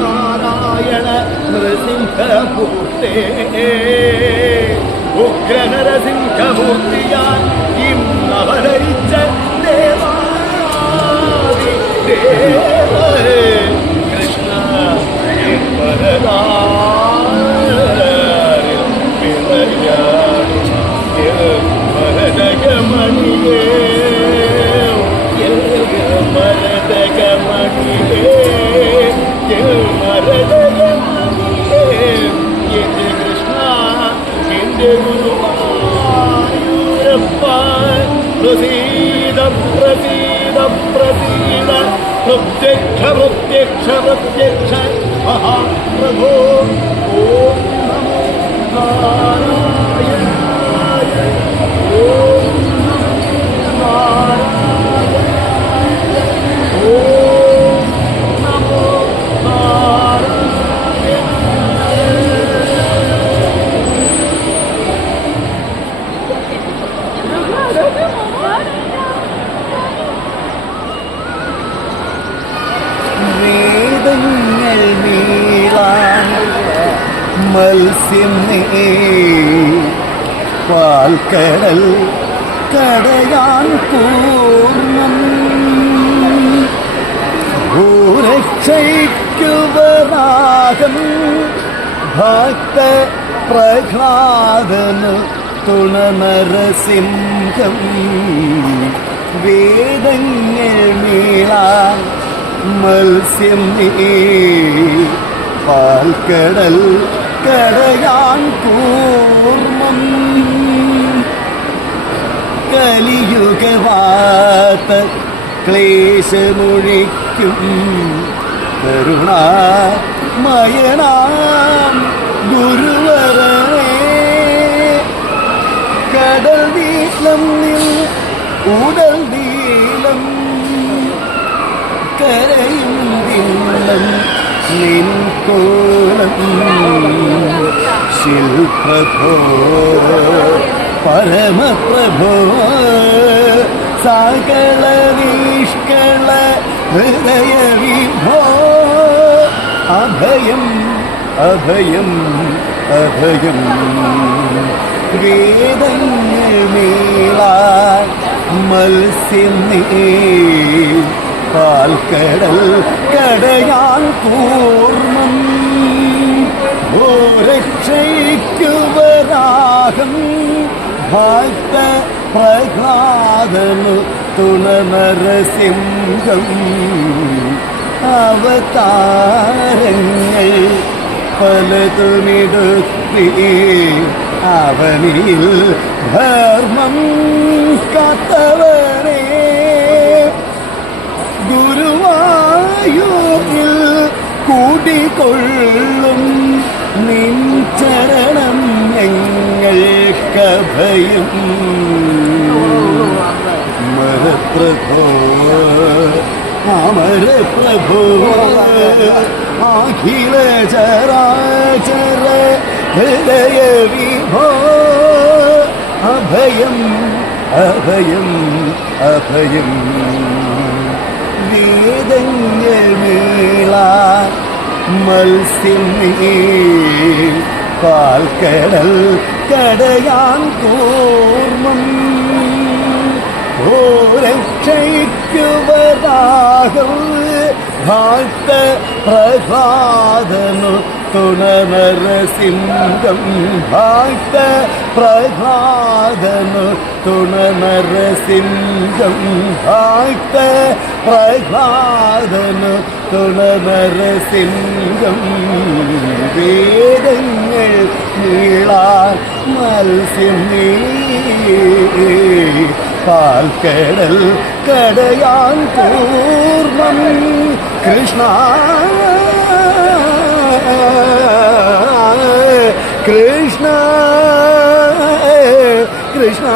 നാരായണ നൃസിംഹമൂർത്തേ ഉഗ്രനരസിംഹമൂർത്തിയാൻ ഇന്നവരയിൽ ప్రసీద ప్రసీద ప్రసీద ప్రత్యక్ష ప్రత్యక్ష ప్రత్యక్ష మహాప్రభో മത്സ്യം നീ പാൽക്കടൽ കടയാൻ പൂർണം. ഭൂരക്ഷയ്ക്കുപരാഗം ഭക്ത പ്രഹ്ലാദന് തുണനരസിംഹം വേദങ്ങൾ നീളാൻ മത്സ്യം നീ പാൽക്കടൽ കടയാൻ കൂർമ്മം കലിയുഗവാത്ത ക്ലേശമൊഴിക്കും കരുണാമയനാം ഗുരുവരേ കടൽ നീളം ഉടൽ നീളം കരയും ദിനം നിൻ കോലം ശിൽപ്രഭോ പരമപ്രഭോ സകല നിഷ്കള ഹൃദയ വിഭോ അഭയം അഭയം അഭയം. വേദങ്ങൾ മേള മത്സ്യം പാൽക്കടൽ കടയാൻ പൂർണം ഓ രക്ഷയ്ക്കുവരാഹം ഭക്ത പ്രഹ്ലാദനു തുണനരസിംഹം. അവതാരങ്ങൾ പലതുമിടുത്തി അവനിൽ ധർമ്മം കാത്തവനേ. കൂടിക്കൊള്ളും. നിൻ ചരണം ഞങ്ങൾക്കഭയം മരപ്രഭോ അമരപ്രഭോ അഖില ചരാചര ഹൃദയ വിഭോ അഭയം അഭയം അഭയം. വേദങ്ങൾ മേള മത്സ്യം നീ പാൽക്കടൽ കടയാൻ ഓ രക്ഷയ്ക്കുവരാകം ഭക്ത പ്രഹ്ലാദനു തുണനരസിംഹം ഭക്ത പ്രഹ്ലാദനു തുണനരസിംഹം ഭക്ത പ്രഹ്ലാദനു തുണനരസിംഹം വേദങ്ങൾ നീളാൻ മത്സ്യം നീ പാൽക്കടൽ കടയാൻ പൂർണം കൃഷ്ണ. കൃഷ്ണ കൃഷ്ണ